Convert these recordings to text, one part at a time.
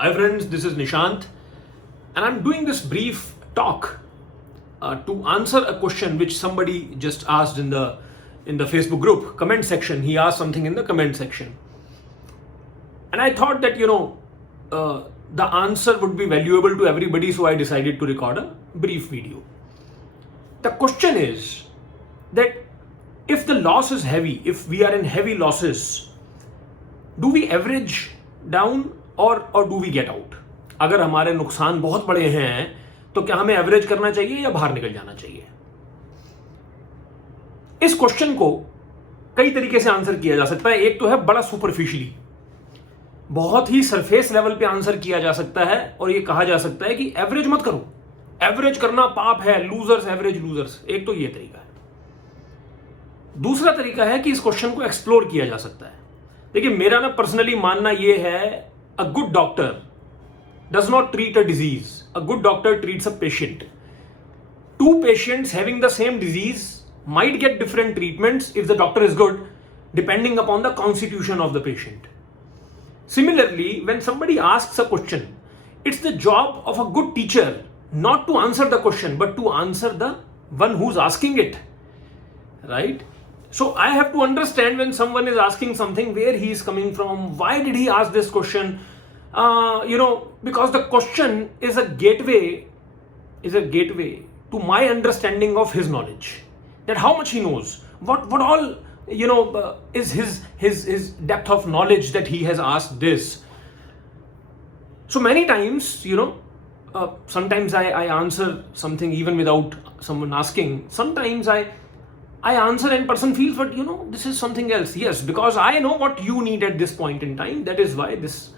Hi friends, this is Nishant and I'm doing this brief talk to answer a question which somebody just asked in the Facebook group comment section. He asked something in the comment section and I thought that the answer would be valuable to everybody, so I decided to record a brief video. The question is that if the loss is heavy, if we are in heavy losses, do we average down or do we get out? अगर हमारे नुकसान बहुत बड़े हैं तो क्या हमें average करना चाहिए या बाहर निकल जाना चाहिए? इस क्वेश्चन को कई तरीके से आंसर किया जा सकता है. एक तो है बड़ा सुपरफिशियली, बहुत ही सरफेस लेवल पे आंसर किया जा सकता है और ये कहा जा सकता है कि एवरेज मत करो, एवरेज करना पाप है, लूजर्स एवरेज लूजर्स. एक तो ये तरीका है. दूसरा तरीका है कि इस क्वेश्चन को एक्सप्लोर किया जा सकता है. देखिए, मेरा ना पर्सनली मानना ये है, a good doctor does not treat a disease. A good doctor treats a patient. Two patients having the same disease might get different treatments if the doctor is good, depending upon the constitution of the patient. Similarly, when somebody asks a question, it's the job of a good teacher not to answer the question, but to answer the one who's asking it. Right? So I have to understand when someone is asking something, where he is coming from, why did he ask this question, because the question is a gateway to my understanding of his knowledge, that how much he knows, what all is his depth of knowledge that he has asked this. So many times, sometimes I answer something even without someone asking. Sometimes I answer and person feels, but this is something else. Yes, because I know what you need at this point in time. That is why this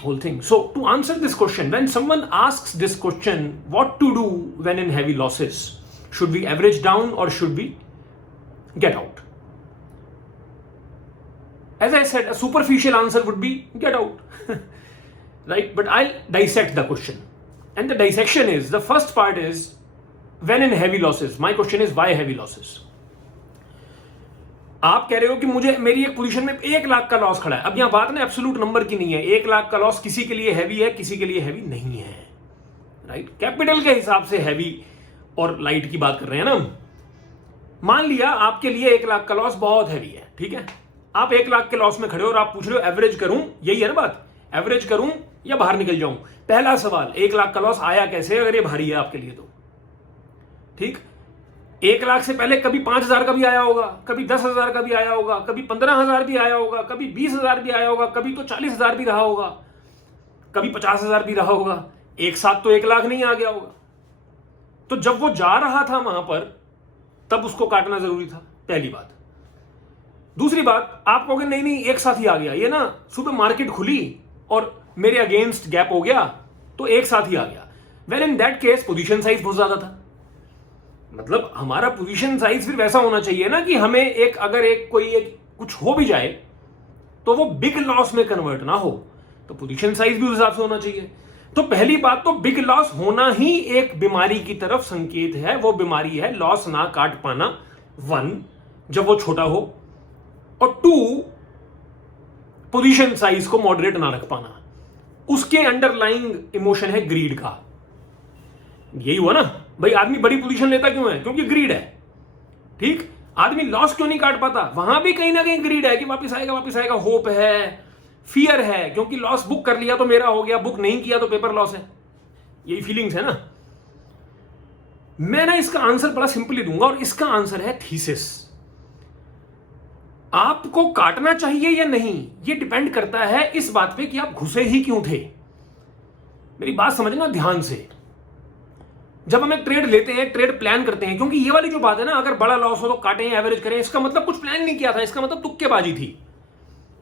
whole thing. So to answer this question, when someone asks this question, what to do when in heavy losses? Should we average down or should we get out? As I said, a superficial answer would be get out. Right? But I'll dissect the question. And the dissection is, the first part is, when in heavy losses. My question is, why heavy losses? आप कह रहे हो कि मुझे मेरी एक position में 1 लाख का लॉस खड़ा है. अब यहां बात ना एब्सोल्यूट नंबर की नहीं है. 1 लाख का लॉस किसी के लिए हैवी है, किसी के लिए हैवी नहीं है. राइट? कैपिटल के हिसाब से हैवी और लाइट की बात कर रहे हैं ना. मान लिया आपके लिए 1 लाख का लॉस बहुत हैवी है. ठीक है, आप 1 लाख के लॉस में खड़े हो और आप पूछ रहे हो एवरेज करूं. यही है ना बात, एवरेज करूं या बाहर निकल जाऊं. पहला सवाल, 1 लाख का लॉस आया कैसे अगर ये भारी है आपके लिए तो. ठीक, 1 लाख से पहले कभी 5,000 का भी आया होगा, कभी 10,000 का भी आया होगा, कभी 15,000 भी आया होगा, कभी 20,000 भी आया होगा, कभी तो 40,000 भी रहा होगा, कभी 50,000 भी रहा होगा. एक साथ तो 1 लाख नहीं आ गया होगा. तो जब वो जा रहा था वहां पर, तब उसको काटना जरूरी था. पहली बात. दूसरी बात, आप कहोगे नहीं एक साथ ही आ गया, ये ना सुबह मार्केट खुली और मेरे अगेंस्ट गैप हो गया तो एक साथ ही आ गया. Well in that case position size बहुत ज्यादा था. मतलब हमारा पोजीशन साइज फिर वैसा होना चाहिए ना कि हमें अगर कुछ हो भी जाए तो वो बिग लॉस में कन्वर्ट ना हो. तो पोजीशन साइज भी उस हिसाब से होना चाहिए. तो पहली बात तो बिग लॉस होना ही एक बीमारी की तरफ संकेत है. वो बीमारी है लॉस ना काट पाना, 1, जब वो छोटा हो, और 2, पोजीशन साइज को मॉडरेट ना रख पाना. उसके अंडरलाइंग इमोशन है ग्रीड का. यही हुआ ना भाई, आदमी बड़ी पोजीशन लेता क्यों है? क्योंकि ग्रीड है. ठीक, आदमी लॉस क्यों नहीं काट पाता? वहां भी कहीं ना कहीं ग्रीड है कि वापस आएगा, होप है, फियर है, क्योंकि लॉस बुक कर लिया तो मेरा हो गया, बुक नहीं किया तो पेपर लॉस है. यही फीलिंग्स है ना. मैं ना इसका आंसर बड़ा सिंपली दूंगा और इसका आंसर है थीसिस. आपको काटना चाहिए या नहीं, यह डिपेंड करता है इस बात पे कि आप घुसे ही क्यों थे. मेरी बात समझना ध्यान से. जब हम एक ट्रेड लेते हैं, ट्रेड प्लान करते हैं, क्योंकि ये वाली जो बात है ना, अगर बड़ा लॉस हो तो काटें, एवरेज करें, इसका मतलब कुछ प्लान नहीं किया था, इसका मतलब तुक्केबाजी थी.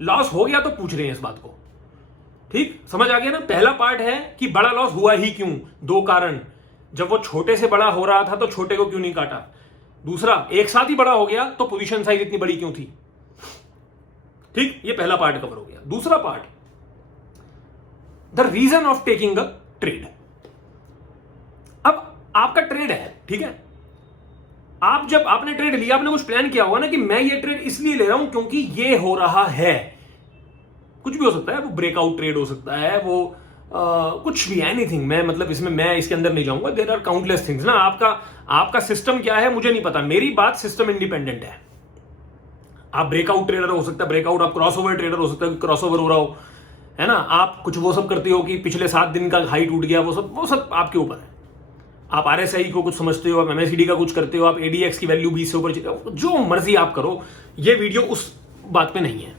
लॉस हो गया तो पूछ रहे हैं इस बात को. ठीक, समझ आ गया ना. पहला पार्ट है कि बड़ा लॉस हुआ ही क्यों. 2 कारण, जब वो छोटे से बड़ा हो रहा था तो छोटे को क्यों नहीं काटा. दूसरा, एक साथ ही बड़ा हो गया तो पोजीशन साइज इतनी बड़ी क्यों थी. ठीक, ये पहला पार्ट कवर हो गया. दूसरा part, the reason of taking a trade. अब आपका ट्रेड है, ठीक है, जब आपने ट्रेड लिया, आपने कुछ प्लान किया होगा ना कि मैं ये ट्रेड इसलिए ले रहा हूं क्योंकि ये हो रहा है. कुछ भी हो सकता है, वो ब्रेकआउट ट्रेड हो सकता है, वो कुछ भी, एनीथिंग। मैं मतलब इसमें मैं इसके अंदर नहीं जाऊंगा, देयर आर काउंटलेस थिंग्स ना। आपका सिस्टम क्या है मुझे नहीं पता, मेरी बात सिस्टम इंडिपेंडेंट है। आप ब्रेकआउट ट्रेडर हो सकता है ब्रेकआउट, आप क्रॉसओवर ट्रेडर हो सकता है क्रॉसओवर हो रहा हो, है ना। आप कुछ वो सब करते हो कि पिछले 7 दिन का हाई टूट गया, वो सब आपके ऊपर है। आप आरएसआई को कुछ समझते हो, आप एमएससीडी का कुछ करते हो, आप एडीएक्स की वैल्यू 20 से ऊपर, जो मर्जी आप करो, ये वीडियो उस बात पे नहीं है।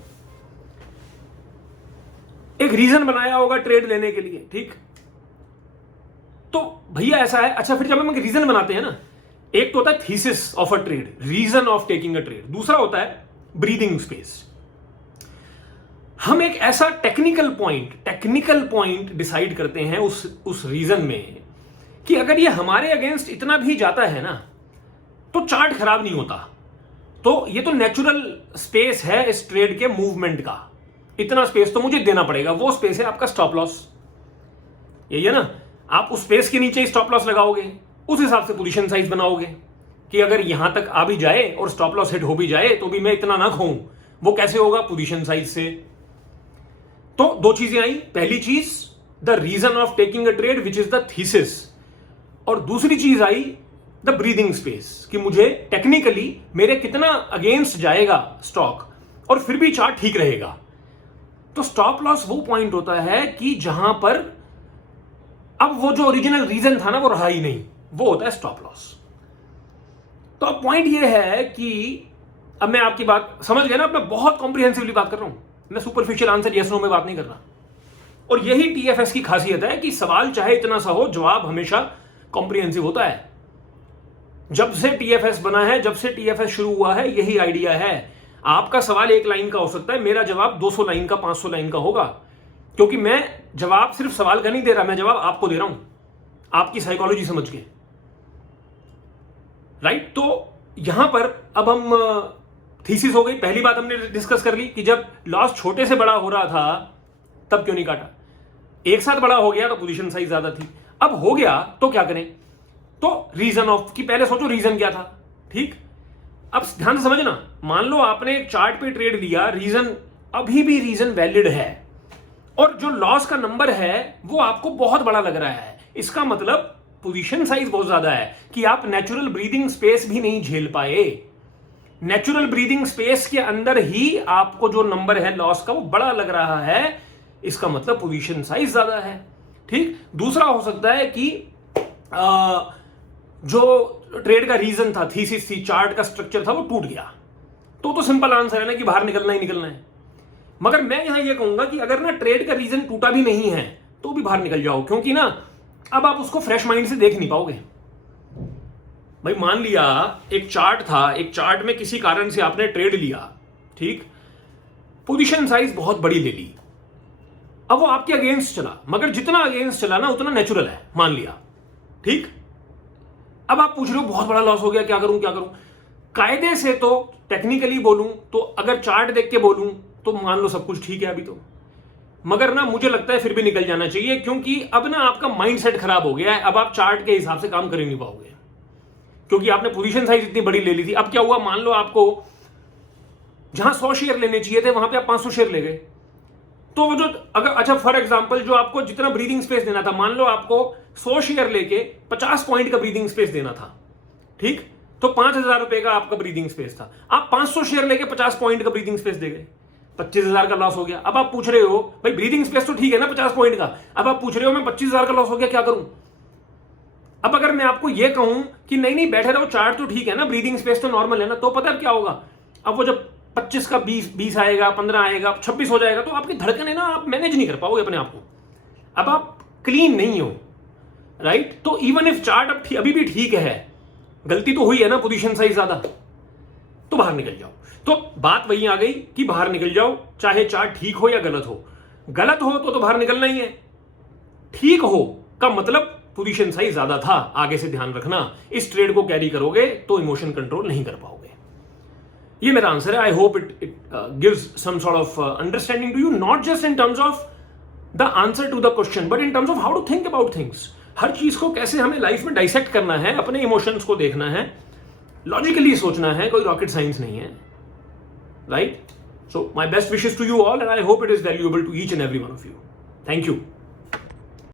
एक रीजन बनाया होगा ट्रेड लेने के लिए, ठीक, तो भैया ऐसा है। अच्छा, फिर जब हम रीजन बनाते हैं ना, एक तो होता है thesis of a trade, reason of taking a trade, दूसरा होता है ब्रीदिंग स्पेस। हम एक ऐसा टेक्निकल पॉइंट डिसाइड करते हैं उस रीजन में कि अगर ये हमारे अगेंस्ट इतना भी जाता है ना तो चार्ट खराब नहीं होता। तो ये तो नेचुरल स्पेस है इस ट्रेड के मूवमेंट का, इतना स्पेस तो मुझे देना पड़ेगा। वो स्पेस है आपका स्टॉप लॉस, यही है ना। आप उस स्पेस के नीचे ही स्टॉप लॉस लगाओगे, उस हिसाब से पोजीशन साइज बनाओगे कि अगर यहां तक आ भी जाए और स्टॉप लॉस हिट हो भी जाए तो भी मैं इतना ना खोऊं। वो कैसे होगा? पोजीशन साइज से। तो दो चीजें आई, पहली चीज the reason of taking a trade which is the thesis, और दूसरी चीज आई द ब्रीदिंग स्पेस कि मुझे टेक्निकली मेरे कितना अगेंस्ट जाएगा स्टॉक और फिर भी चार्ट ठीक रहेगा। तो स्टॉप लॉस वो पॉइंट होता है कि जहां पर अब वो जो ओरिजिनल रीजन था ना वो रहा ही नहीं, वो होता है स्टॉप लॉस। तो अब पॉइंट ये है कि अब मैं आपकी बात समझ गया ना, अब मैं बहुत कॉम्प्रिहेंसिवली बात कर रहा हूं, मैं सुपरफिशियल आंसर यस नो में बात नहीं कर रहा। और यही टीएफएस की खासियत है कि सवाल चाहे इतना सा हो, जवाब हमेशा कॉम्प्रिहेंसिव होता है। जब से टीएफएस बना है, जब से टीएफएस शुरू हुआ है, यही आइडिया है। आपका सवाल 1 लाइन का हो सकता है, मेरा जवाब 200 लाइन का, 500 लाइन का होगा, क्योंकि मैं जवाब सिर्फ सवाल का नहीं दे रहा, मैं जवाब आपको दे रहा हूं, आपकी साइकोलॉजी समझ के, राइट। तो यहां पर अब हम थीसिस हो गई, पहली बात हमने डिस्कस कर ली कि जब लॉस छोटे से बड़ा हो रहा था तब क्यों नहीं काटा, एक साथ बड़ा हो गया तो पोजीशन साइज ज्यादा थी, अब हो गया तो क्या करें। तो रीजन ऑफ कि पहले सोचो रीजन क्या था, ठीक। अब ध्यान से समझना, मान लो आपने एक चार्ट पे ट्रेड लिया, रीजन अभी भी रीजन वैलिड है और जो लॉस का नंबर है वो आपको बहुत बड़ा लग रहा है, इसका मतलब पोजीशन साइज बहुत ज्यादा है कि आप नेचुरल ब्रीदिंग स्पेस भी नहीं झेल पाए। नेचुरल ब्रीदिंग स्पेस के अंदर ही आपको जो नंबर है लॉस का वो बड़ा लग रहा है, इसका मतलब पोजीशन साइज ज्यादा है, ठीक। दूसरा हो सकता है कि जो ट्रेड का रीजन था, थीसिस थी, चार्ट का स्ट्रक्चर था, वो टूट गया। तो सिंपल आंसर है ना कि बाहर निकलना ही निकलना है। मगर मैं यहां ये कहूंगा कि अगर ना ट्रेड का रीजन टूटा भी नहीं है तो भी बाहर निकल जाओ, क्योंकि ना अब आप उसको फ्रेश माइंड से देख नहीं पाओगे। भाई मान लिया एक चार्ट था, एक चार्ट में किसी कारण से आपने ट्रेड लिया, ठीक, पोजीशन साइज बहुत बड़ी ले ली, अब वो आपके अगेंस्ट चला, मगर जितना अगेंस्ट चला ना उतना नेचुरल है, मान लिया, ठीक। अब आप पूछ रहे हो बहुत बड़ा लॉस हो गया, क्या करूं क्या करूं। कायदे से तो टेक्निकली बोलूं तो अगर चार्ट देख के बोलूं तो मान लो सब कुछ ठीक है अभी तो, मगर ना मुझे लगता है फिर भी निकल जाना चाहिए, क्योंकि अब ना आपका माइंडसेट खराब हो गया है। अब आप चार्ट के हिसाब से काम कर ही नहीं पाओगे, क्योंकि आपने पोजीशन साइज इतनी बड़ी ले ली थी। अब क्या हुआ, मान लो आपको जहां 100 शेयर लेने चाहिए थे वहां पे आप 500 शेयर ले गए, तो वो जो अगर अच्छा फॉर एग्जांपल जो आपको जितना ब्रीदिंग स्पेस देना था, मान लो आपको 100 शेयर लेके 50 पॉइंट का ब्रीदिंग स्पेस देना था, ठीक, तो 5,000 रुपए का आपका ब्रीदिंग स्पेस था, आप 500 शेयर लेके 50 पॉइंट का ब्रीदिंग स्पेस दे गए, 25,000 का लॉस हो गया। अब आप पूछ रहे हो भाई ब्रीदिंग स्पेस तो ठीक है ना 50 पॉइंट का, अब आप पूछ रहे हो मैं 25,000 का लॉस हो गया क्या करूं। अब अगर मैं आपको यह कहूं कि नहीं नहीं बैठे रहो, चार्ट तो ठीक है ना, ब्रीदिंग स्पेस तो नॉर्मल है ना, तो पता है क्या होगा, अब वो जब 25 का 20 आएगा, 15 आएगा, 26 हो जाएगा, तो आपकी धड़कन है ना, आप मैनेज नहीं कर पाओगे अपने आप को, अब आप क्लीन नहीं हो, राइट। तो इवन इफ चार्ट अब अभी भी ठीक है, गलती तो हुई है ना, पोजीशन साइज ज्यादा, तो बाहर निकल जाओ। तो बात वही आ गई कि बाहर निकल जाओ, चाहे चार्ट ठीक हो या गलत हो। गलत हो तो बाहर निकलना ही है, ठीक हो का मतलब पोजीशन साइज ज्यादा था, आगे से ध्यान रखना। इस ट्रेड को कैरी करोगे तो इमोशन कंट्रोल नहीं कर पाओगे। ये मेरा आंसर है। I hope it gives some sort of understanding to you, not just in terms of the answer to the question but in terms of how to think about things. हर चीज को कैसे हमें लाइफ में dissect करना है, अपने emotions को देखना है, लॉजिकली सोचना है, कोई रॉकेट साइंस नहीं है, right. So my best wishes to you all, and I hope it is valuable to each and every one of you. Thank you.